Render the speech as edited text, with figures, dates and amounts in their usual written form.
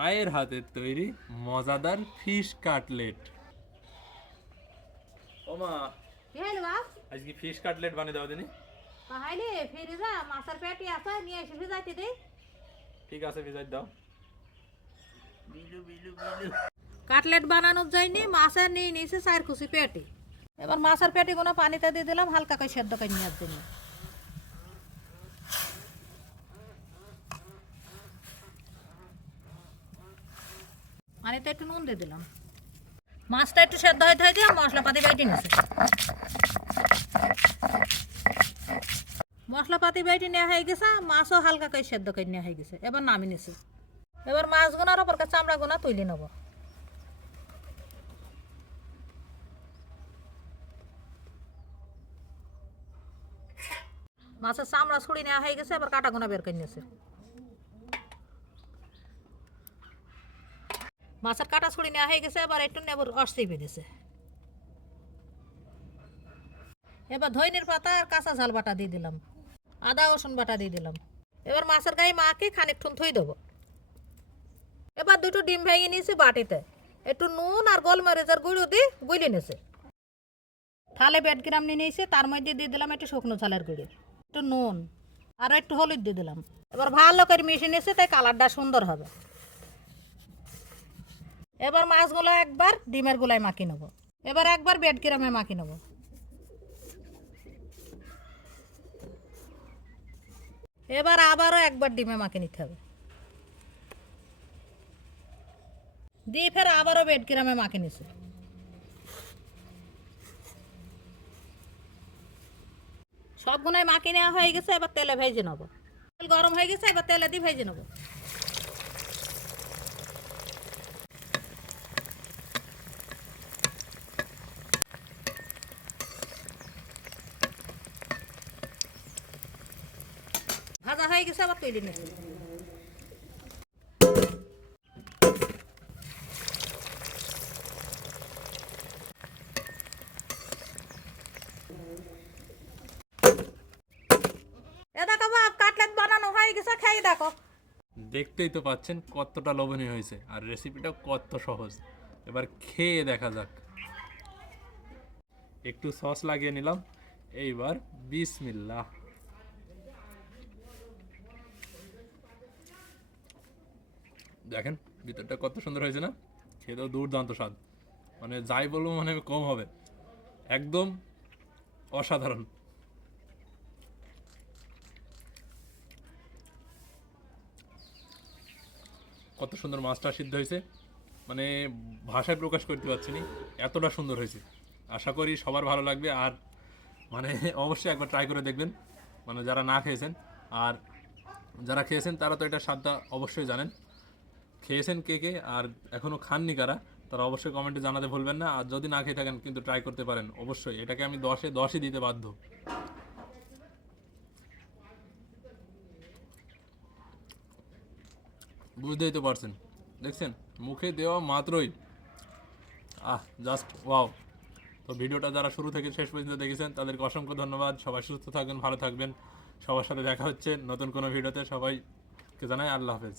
মায়ের হাতের তৈরি মজাদার ফিশ কাটলেট। ও মা, কি হইলো বাপ? আজকে ফিশ কাটলেট বানিয়ে দাও দিনি। তাহলে ফিরে যা, মাছের পেটি আছে নিয়ে এসে ভিজাইতে দে। ঠিক আছে, ভিজাই দাও। বিলু বিলু বিলু। কাটলেট বানানোর জন্য মাছের নিয়ে নিয়েছে 4 কুচি পেটি। এবার মাছের পেটি কোনো পানিতে দিয়ে দিলাম হালকা করে সেদ্ধ করে নেওয়ার জন্য। পানিতে একটু নুন দিয়ে দিলাম। মাছটা একটু সেদ্ধ হইতে হইতে মশলাপাতি বেটে নিয়েছে। মশলাপাতি বেটে নেওয়া হয়ে গেছে, মাছও হালকা করে সেদ্ধ করে নেওয়া হয়ে গেছে। এবার নামিয়ে নিয়েছে। এবার মাছগুনার ওপর চামড়া গোনা তুলে নেব। মাছের চামড়া ছুড়ি নেওয়া হয়ে গেছে, এবার কাটা গোনা বের করে নিয়েছে। মাছের কাটা ছুরি নেওয়া হয়ে গেছে, এবার একটু নেবুর রস চিপে দিয়েছে। এবার ধইনের পাতা আর কাঁচা ঝাল বাটা দিয়ে দিলাম, আদা রসুন বাটা দিয়ে দিলাম। এবার মাছের গায়ে মাকে খানিকক্ষণ থই দেবো। এবার দুটো ডিম ভেঙে নিয়েছি বাটিতে, একটু নুন আর গোলমরিচের গুঁড়ো দিয়ে গুলে নিয়েছে। থালে 1 গ্রাম নিয়ে নিয়েছি, তার মধ্যে দিয়ে দিলাম একটু শুকনো ঝালের গুঁড়ো, একটু নুন আর একটু হলুদ দিয়ে দিলাম। এবার ভালো করে মিশিয়ে নিয়েছে, তাই কালারটা সুন্দর হবে। এবার মাছগুলো একবার ডিমের গোলায় মাখিয়ে নেবো, এবার একবার 1 গ্রামে মাখিয়ে নেবো। এবার আবারও একবার ডিমে মাখিয়ে নিতে হবে, দিয়ে ফের আবারও 1 গ্রামে মাখিয়ে নিচ্ছে। সবগুলোই মাখিয়ে নেওয়া হয়ে গেছে, এবার তেলে ভেজে নেবো। তেল গরম হয়ে গেছে, এবার তেলে দিয়ে ভেজে নেবো। ভাজা হয়ে গেছে, আবার তুলে নিচ্ছি। এ দেখো বাপ, কাটলেট বানানো হয়ে গেছে, খেয়ে দেখো। দেখতেই তো পাচ্ছেন কতটা লোভনীয় হয়েছে, আর রেসিপিটা কত সহজ। এবার খেয়ে দেখা যাক। একটু সস লাগিয়ে নিলাম। এইবার বিসমিল্লাহ। দেখেন ভিতরটা কত সুন্দর হয়েছে না? খেতেও দুর্দান্ত স্বাদ, মানে যাই বলবো মানে কম হবে, একদম অসাধারণ। কত সুন্দর মাছটা সিদ্ধ হয়েছে, মানে ভাষায় প্রকাশ করতে পারছি না, এতটা সুন্দর হয়েছে। আশা করি সবার ভালো লাগবে, আর মানে অবশ্যই একবার ট্রাই করে দেখবেন, মানে যারা না খেয়েছেন। আর যারা খেয়েছেন তারা তো এটা স্বাদটা অবশ্যই জানেন। খেয়েছেন কে কে আর এখনও খাননি কারা, তারা অবশ্যই কমেন্টে জানাতে ভুলবেন না। আর যদি না খেয়ে থাকেন কিন্তু ট্রাই করতে পারেন অবশ্যই। এটাকে আমি 10-এ 10ই দিতে বাধ্য। বুঝতেই তো পারছেন, দেখছেন মুখে দেওয়া মাত্রই জাস্ট ওয়াও। তো ভিডিওটা যারা শুরু থেকে শেষ পর্যন্ত দেখেছেন তাদেরকে অসংখ্য ধন্যবাদ। সবাই সুস্থ থাকবেন, ভালো থাকবেন। সবার সাথে দেখা হচ্ছে নতুন কোনো ভিডিওতে। সবাইকে জানাই আল্লাহ হাফেজ।